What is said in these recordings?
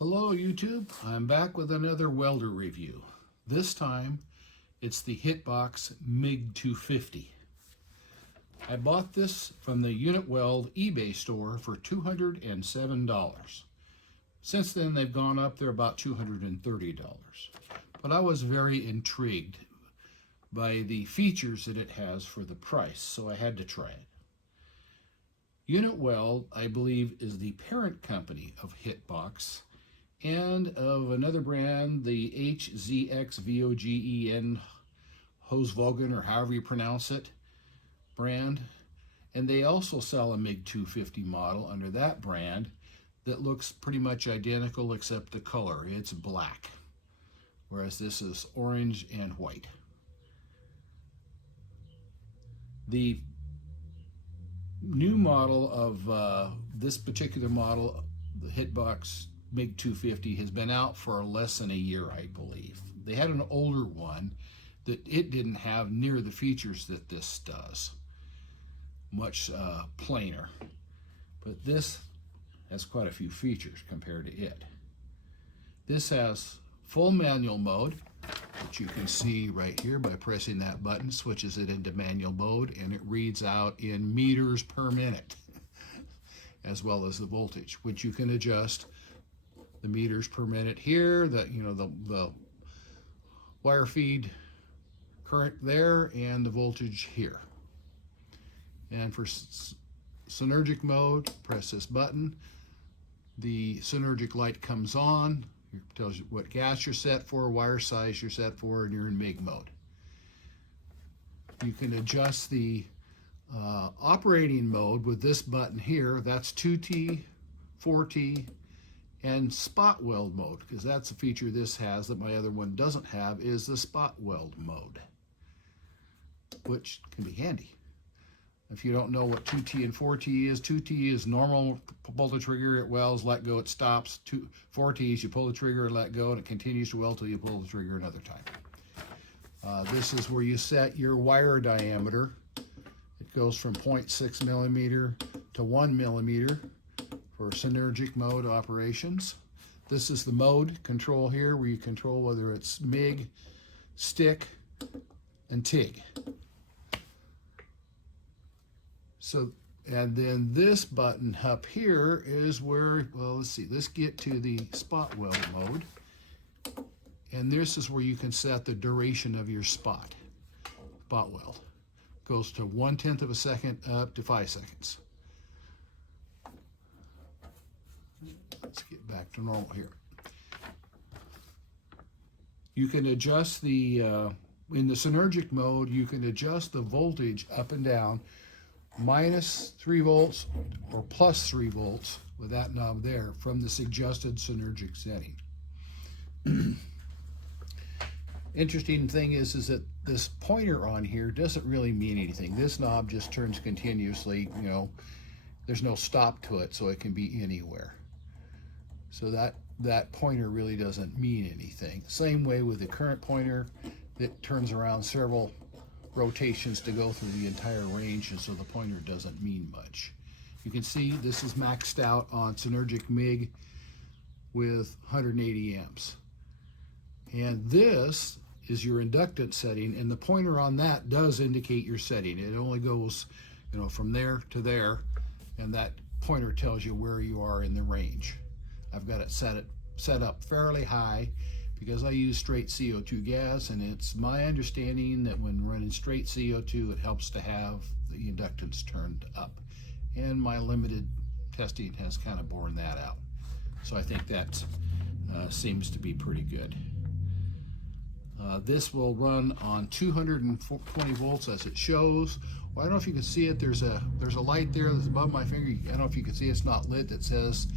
Hello YouTube, I'm back with another welder review. This time it's the Hitbox MIG 250. I bought this from the Unit Weld eBay store for $207. Since then they've gone up, they're about $230. But I was very intrigued by the features that it has for the price, so I had to try it. Unit Weld, I believe, is the parent company of Hitbox and of another brand, the HZXVOGEN Hosvogen, or however you pronounce it, brand. And they also sell a MIG 250 model under that brand that looks pretty much identical except the color. It's black, whereas this is orange and white. The new model of this particular model, the Hitbox MIG 250, has been out for less than a year, I believe. They had an older one that it didn't have near the features that this does. Much plainer. But this has quite a few features compared to it. This has full manual mode, which you can see right here by pressing that button, switches it into manual mode, and it reads out in meters per minute, as well as the voltage, which you can adjust. The meters per minute here, the wire feed current there, and the voltage here. And for synergic mode, press this button. The synergic light comes on. It tells you what gas you're set for, wire size you're set for, and you're in MIG mode. You can adjust the operating mode with this button here. That's 2T, 4T, and spot weld mode, because that's a feature this has that my other one doesn't have, is the spot weld mode, which can be handy. If you don't know what 2T and 4T is, 2T is normal, pull the trigger, it welds, let go, it stops. 4T is you pull the trigger and let go, and it continues to weld till you pull the trigger another time. This is where you set your wire diameter. It goes from 0.6 millimeter to 1 millimeter for synergic mode operations. This is the mode control here, where you control whether it's MIG, stick, and TIG. So, and then this button up here is where, well, let's see, let's get to the spot weld mode. And this is where you can set the duration of your spot weld. Goes to 1/10 of a second up to 5 seconds. Let's get back to normal here. You can adjust the, in the synergic mode, you can adjust the voltage up and down, minus 3 volts or plus 3 volts with that knob there from the suggested synergic setting. Interesting thing is that this pointer on here doesn't really mean anything. This knob just turns continuously, there's no stop to it, so it can be anywhere. So that pointer really doesn't mean anything. Same way with the current pointer that turns around several rotations to go through the entire range, and so the pointer doesn't mean much. You can see this is maxed out on synergic MIG with 180 amps. And this is your inductance setting, and the pointer on that does indicate your setting. It only goes, from there to there, and that pointer tells you where you are in the range. I've got it set up fairly high because I use straight CO2 gas, and it's my understanding that when running straight CO2, it helps to have the inductance turned up. And my limited testing has kind of borne that out. So I think that seems to be pretty good. This will run on 220 volts as it shows. Well, I don't know if you can see it. There's a light there that's above my finger. I don't know if you can see, it's not lit, that says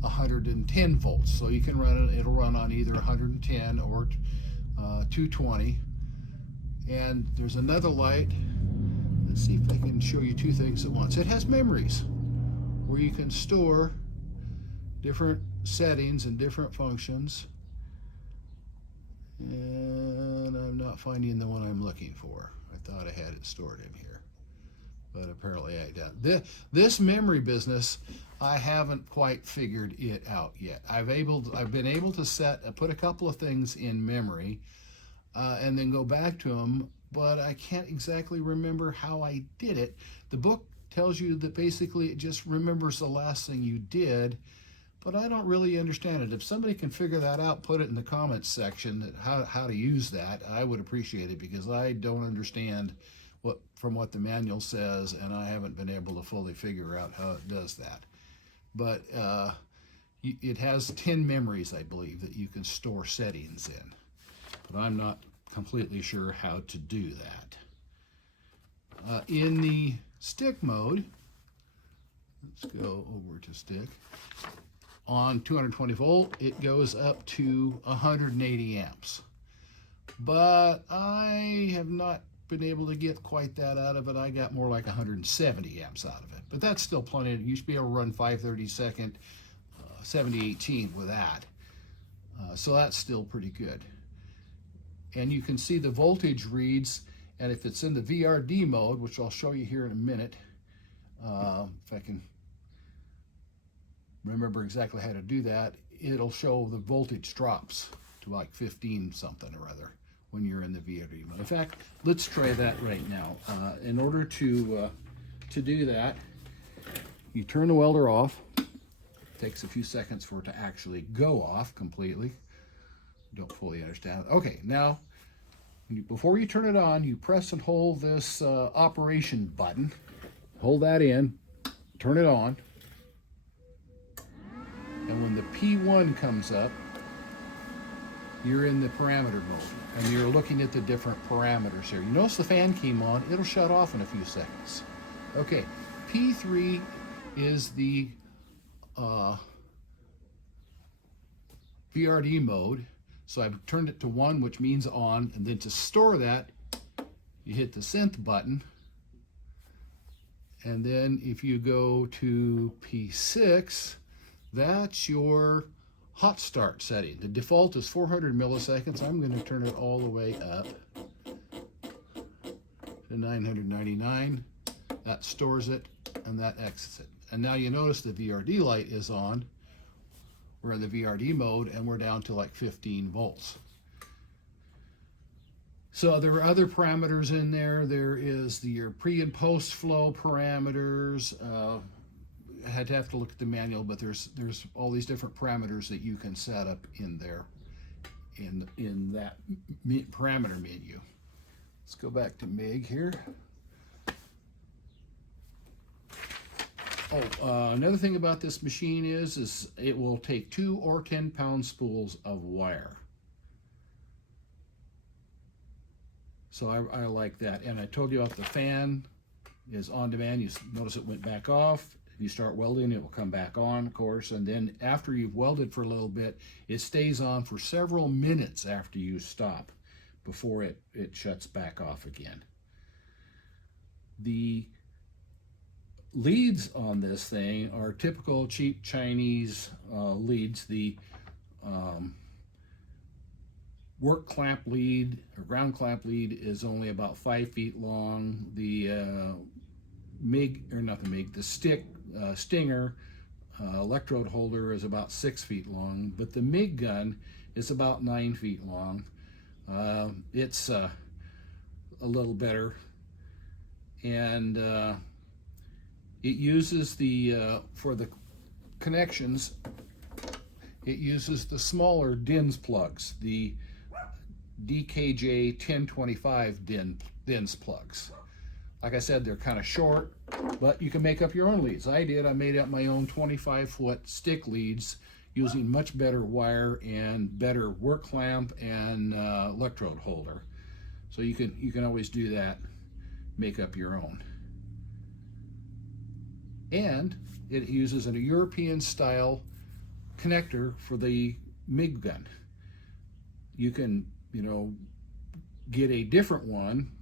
110 volts. So you can run it, it'll run on either 110 or 220. And there's another light. Let's see if I can show you two things at once. It has memories where you can store different settings and different functions. And I'm not finding the one I'm looking for. I thought I had it stored in here. but apparently I don't. This memory business, I haven't quite figured it out yet. I've been able to put a couple of things in memory, and then go back to them, but I can't exactly remember how I did it. The book tells you that basically it just remembers the last thing you did, but I don't really understand it. If somebody can figure that out, put it in the comments section, how to use that, I would appreciate it, because I don't understand from what the manual says, and I haven't been able to fully figure out how it does that. But it has 10 memories, I believe, that you can store settings in, but I'm not completely sure how to do that. In the stick mode, let's go over to stick. On 220 volt, it goes up to 180 amps. But I have not been able to get quite that out of it. I got more like 170 amps out of it. But that's still plenty. You should be able to run 532nd, 7018 with that. So that's still pretty good. And you can see the voltage reads, and if it's in the VRD mode, which I'll show you here in a minute, if I can remember exactly how to do that, it'll show the voltage drops to like 15 something or other when you're in the VRD mode. In fact, let's try that right now. In order to do that, you turn the welder off. It takes a few seconds for it to actually go off completely. Don't fully understand it. Okay, now before you turn it on, you press and hold this operation button. Hold that in, turn it on. And when the P1 comes up, you're in the parameter mode, and you're looking at the different parameters here. You notice the fan came on, it'll shut off in a few seconds. Okay, P3 is the VRD mode, so I've turned it to 1, which means on, and then to store that, you hit the synth button, and then if you go to P6, that's your hot start setting. The default is 400 milliseconds. I'm going to turn it all the way up to 999. That stores it, and that exits it. And now you notice the VRD light is on. We're in the VRD mode, and we're down to like 15 volts. So there are other parameters in there. There is your pre and post flow parameters. I had to have to look at the manual, but there's all these different parameters that you can set up in there in that parameter menu. Let's go back to MIG here. Another thing about this machine is it will take 2 or 10-pound spools of wire. So I like that. And I told you about the fan is on demand. You notice it went back off. If you start welding, it will come back on, of course, and then after you've welded for a little bit, it stays on for several minutes after you stop before it shuts back off again. The leads on this thing are typical cheap Chinese leads. The work clamp lead or ground clamp lead is only about 5 feet long. The MIG, or not the MIG, the stick stinger electrode holder is about 6 feet long, but the MIG gun is about 9 feet long. It's a little better, and it uses for the connections, it uses the smaller DINS plugs, the DKJ 1025 DINS plugs. Like I said, they're kind of short, but you can make up your own leads. I did. I made up my own 25-foot stick leads using much better wire and better work clamp and electrode holder. So you can always do that, make up your own. And it uses a European style connector for the MIG gun. You can, get a different one.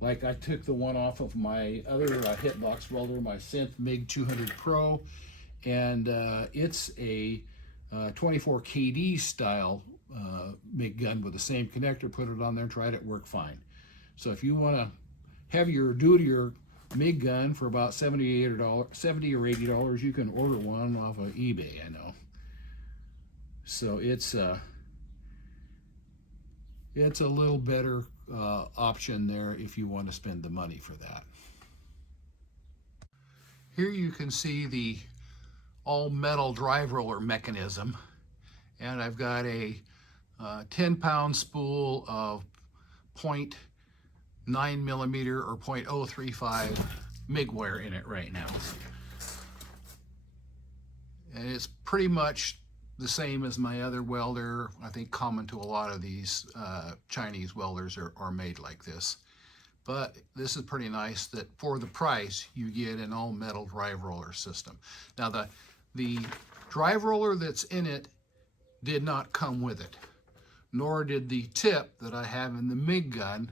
Like I took the one off of my other Hitbox welder, my Synth MIG 200 Pro, and it's a 24 KD style MIG gun with the same connector. Put it on there, tried it, worked fine. So if you want to have do your MIG gun for about $70 or $80. You can order one off of eBay, I know. So it's a little better option there if you want to spend the money for that. Here you can see the all metal drive roller mechanism, and I've got a 10-pound spool of 0.9 millimeter or 0.035 MIG wire in it right now. And it's pretty much the same as my other welder. I think common to a lot of these Chinese welders are made like this. But this is pretty nice that for the price you get an all metal drive roller system. Now the drive roller that's in it did not come with it, nor did the tip that I have in the MIG gun.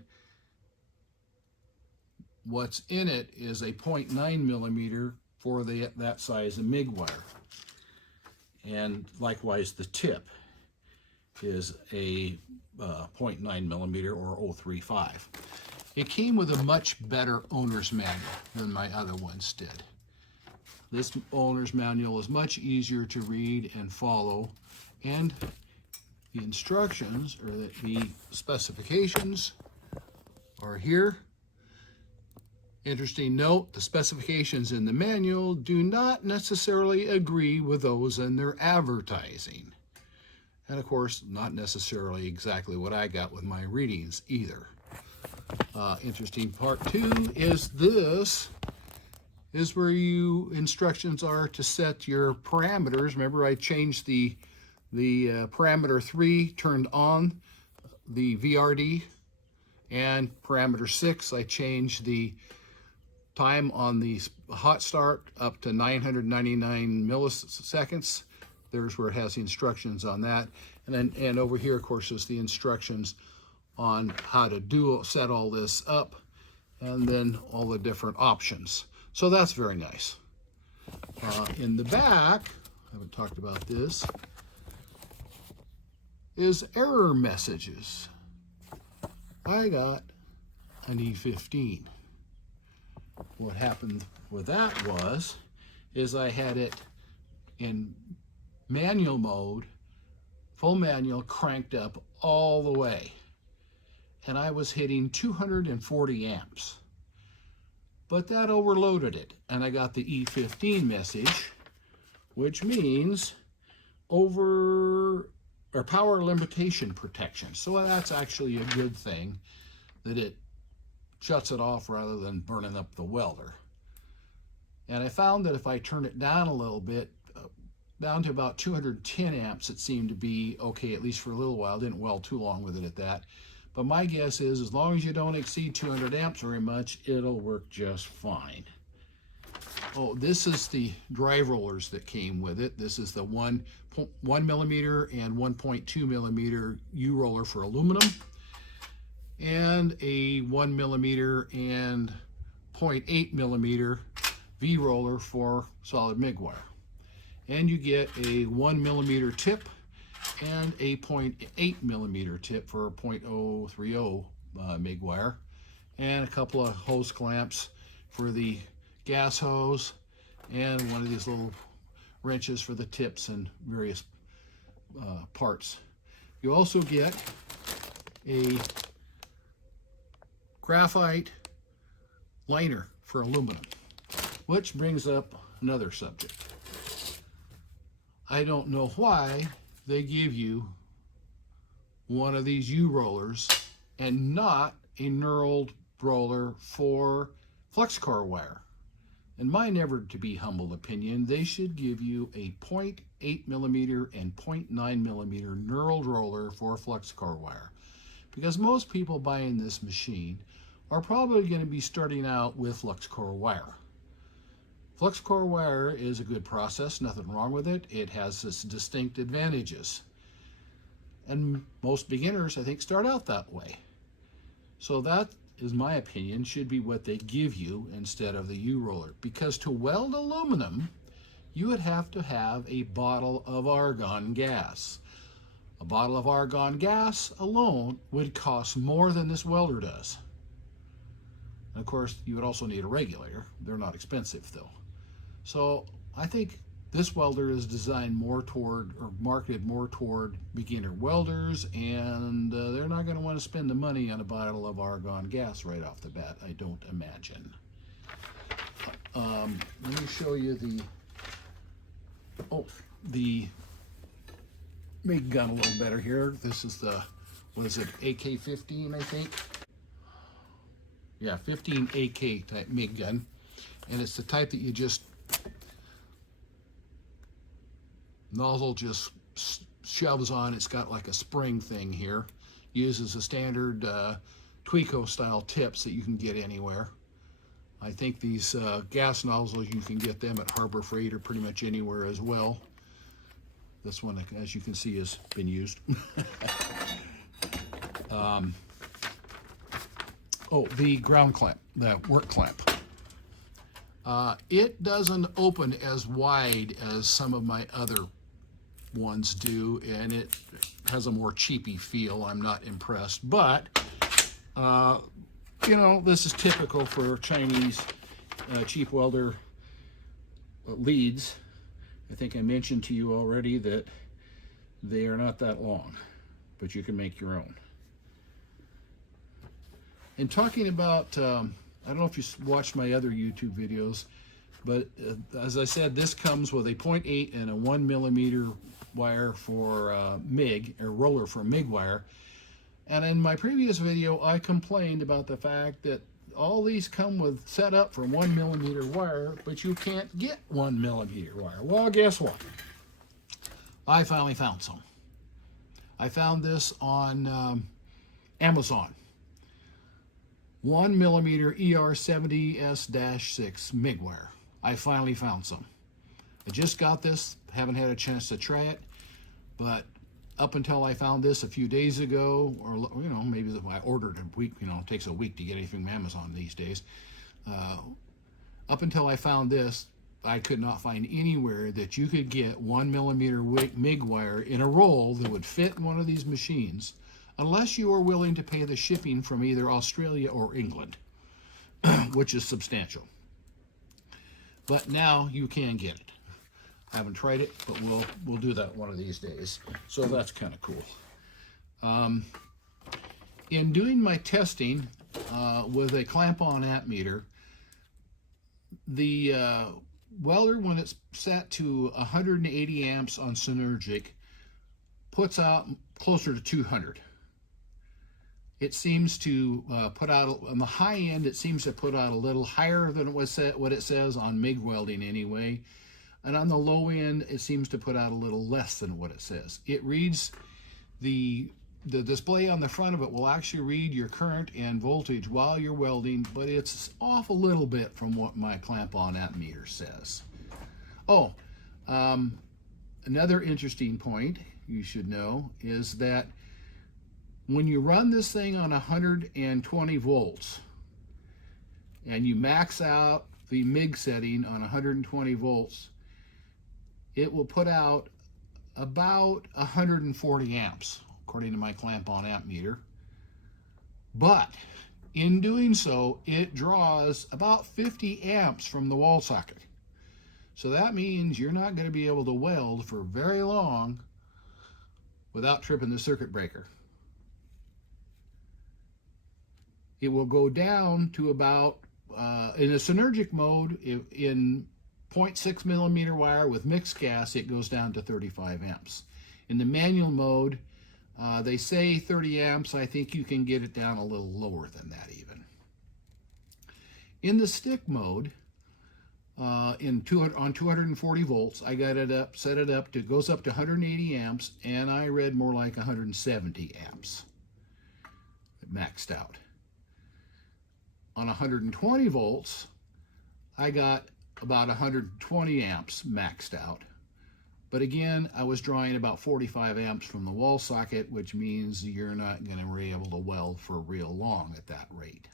What's in it is a 0.9 millimeter for that size of MIG wire. And likewise the tip is a 0.9 millimeter or 0.035. It came with a much better owner's manual than my other ones did. This owner's manual is much easier to read and follow, and the instructions, or the specifications, are here. Interesting note, the specifications in the manual do not necessarily agree with those in their advertising. And of course, not necessarily exactly what I got with my readings either. Interesting part too is this is where instructions are to set your parameters. Remember, I changed the parameter 3 turned on the VRD, and parameter 6 I changed the time on the hot start up to 999 milliseconds. There's where it has the instructions on that. And over here, of course, is the instructions on how to set all this up, and then all the different options. So that's very nice. In the back, I haven't talked about this, is error messages. I got an E15. What happened with that is I had it in manual mode, full manual, cranked up all the way, and I was hitting 240 amps. But that overloaded it, and I got the E15 message, which means power limitation protection. So that's actually a good thing, that it shuts it off rather than burning up the welder. And I found that if I turn it down a little bit, down to about 210 amps, it seemed to be okay, at least for a little while. Didn't weld too long with it at that. But my guess is, as long as you don't exceed 200 amps very much, it'll work just fine. Oh, this is the drive rollers that came with it. This is the 1 millimeter and 1.2 millimeter U roller for aluminum, and a 1 millimeter and 0.8 millimeter V roller for solid MIG wire. And you get a 1 millimeter tip and a 0.8 millimeter tip for 0.030 MIG wire, and a couple of hose clamps for the gas hose, and one of these little wrenches for the tips and various parts. You also get a graphite liner for aluminum, which brings up another subject. I don't know why they give you one of these U rollers and not a knurled roller for flux core wire. In my never to be humble opinion, they should give you a 0.8 millimeter and 0.9 millimeter knurled roller for flux core wire, because most people buying this machine are probably going to be starting out with flux core wire. Flux core wire is a good process, nothing wrong with it. It has its distinct advantages. And most beginners, I think, start out that way. So that, is my opinion, should be what they give you instead of the U-roller. Because to weld aluminum, you would have to have a bottle of argon gas. A bottle of argon gas alone would cost more than this welder does. And of course, you would also need a regulator. They're not expensive though. So I think this welder is designed more toward, or marketed more toward, beginner welders, and they're not going to want to spend the money on a bottle of argon gas right off the bat, I don't imagine. Let me show you the MIG gun a little better here. This is the, what is it, AK-15, I think? Yeah, 15 AK type MIG gun. And it's the type that you just, nozzle just shoves on. It's got like a spring thing here. Uses a standard Tweco style tips that you can get anywhere. I think these gas nozzles, you can get them at Harbor Freight or pretty much anywhere as well. This one, as you can see, has been used. The ground clamp, the work clamp. It doesn't open as wide as some of my other ones do, and it has a more cheapy feel. I'm not impressed, but you know, this is typical for Chinese cheap welder leads. I think I mentioned to you already that they are not that long, but you can make your own. And talking about, I don't know if you watched my other YouTube videos, but as I said, this comes with a 0.8 and a 1mm wire for MIG, or roller for MIG wire. And in my previous video, I complained about the fact that all these come with set up for 1mm wire, but you can't get 1mm wire. Well, guess what? I finally found some. I found this on Amazon. 1mm ER70S-6 MIG wire. I finally found some. I just got this, haven't had a chance to try it, but up until I found this a few days ago, or you know, maybe I ordered a week, you know, it takes a week to get anything from Amazon these days. Up until I found this, I could not find anywhere that you could get 1mm MIG wire in a roll that would fit in one of these machines, unless you are willing to pay the shipping from either Australia or England, which is substantial. But now you can get it. I haven't tried it, but we'll do that one of these days. So that's kind of cool. In doing my testing with a clamp-on ammeter, the welder, when it's set to 180 amps on Synergic, puts out closer to 200. It seems to put out, on the high end, it seems to put out a little higher than what it says on MIG welding anyway. And on the low end, it seems to put out a little less than what it says. It reads, the display on the front of it will actually read your current and voltage while you're welding, but it's off a little bit from what my clamp-on ammeter says. Oh, another interesting point you should know is that when you run this thing on 120 volts and you max out the MIG setting on 120 volts, it will put out about 140 amps, according to my clamp-on ammeter. But in doing so, it draws about 50 amps from the wall socket. So that means you're not going to be able to weld for very long without tripping the circuit breaker. It will go down to about, in a Synergic mode, in 0.6mm wire with mixed gas, it goes down to 35 amps. In the manual mode, they say 30 amps. I think you can get it down a little lower than that even. In the stick mode, on 240 volts, I got it up, set it up to, goes up to 180 amps, and I read more like 170 amps. It maxed out. On 120 volts, I got about 120 amps maxed out. But again, I was drawing about 45 amps from the wall socket, which means you're not going to be able to weld for real long at that rate.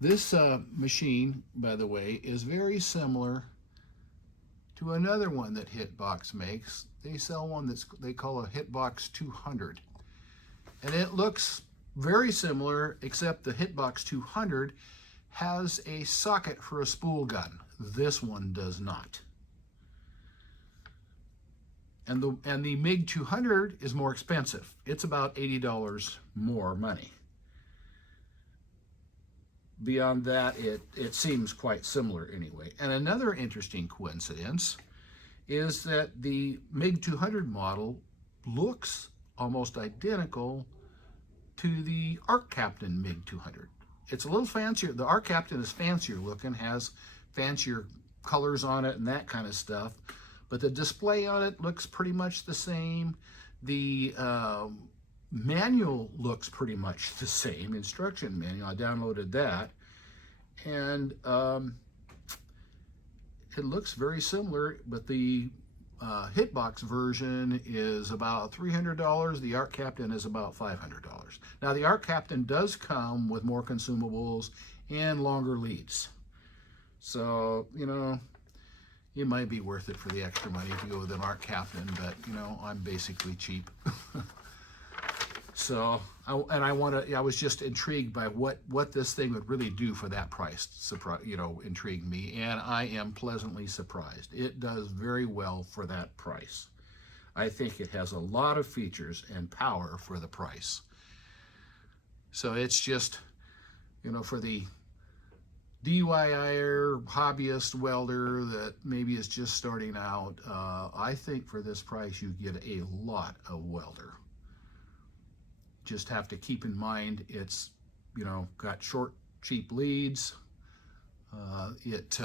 This machine, by the way, is very similar to another one that Hitbox makes. They sell one they call a Hitbox 200. And it looks very similar, except the Hitbox 200 has a socket for a spool gun. This one does not. And the MiG 200 is more expensive. It's about $80 more money. Beyond that, it seems quite similar anyway. And another interesting coincidence is that the MiG 200 model looks almost identical to the Arc Captain MiG 200. It's a little fancier. The Arc Captain is fancier looking, has fancier colors on it and that kind of stuff. But the display on it looks pretty much the same. The manual looks pretty much the same, instruction manual. I downloaded that. And it looks very similar, but the Hitbox version is about $300. The Arc Captain is about $500. Now the Arc Captain does come with more consumables and longer leads. So, you know, it might be worth it for the extra money to go with an Arc Captain, but, you know, I'm basically cheap. So, I was just intrigued by what this thing would really do for that price. You know, intrigued me, and I am pleasantly surprised. It does very well for that price. I think it has a lot of features and power for the price. So it's just, you know, for the DIYer hobbyist welder that maybe is just starting out, I think for this price you get a lot of welder. Just have to keep in mind it's, you know, got short, cheap leads. It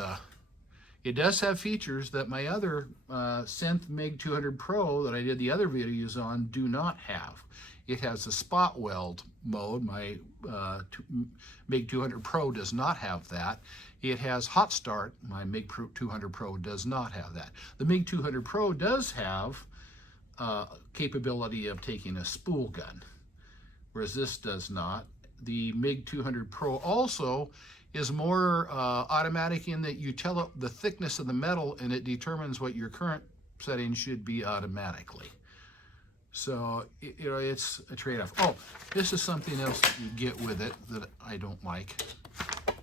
does have features that my other Synth MiG 200 Pro that I did the other videos on do not have. It has a spot weld mode. My MiG 200 Pro does not have that. It has hot start. My MiG 200 Pro does not have that. The MiG 200 Pro does have capability of taking a spool gun, whereas this does not. The MiG 200 Pro also is more automatic in that you tell it the thickness of the metal and it determines what your current setting should be automatically. So, you know, it's a trade-off. Oh, this is something else that you get with it that I don't like,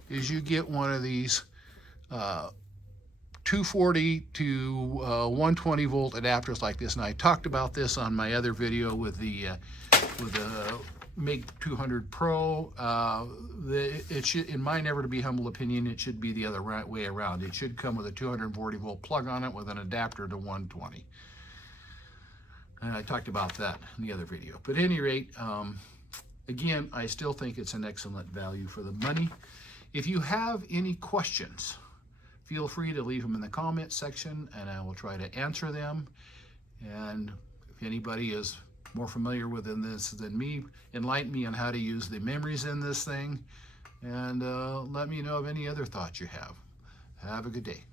is you get one of these 240 to 120 volt adapters like this. And I talked about this on my other video with the MiG 200 Pro. It should, in my never to be humble opinion, it should be the other way around. It should come with a 240 volt plug on it with an adapter to 120. And I talked about that in the other video. But at any rate, again, I still think it's an excellent value for the money. If you have any questions, feel free to leave them in the comment section and I will try to answer them. And if anybody is more familiar with this than me, enlighten me on how to use the memories in this thing, and let me know of any other thoughts you have. Have a good day.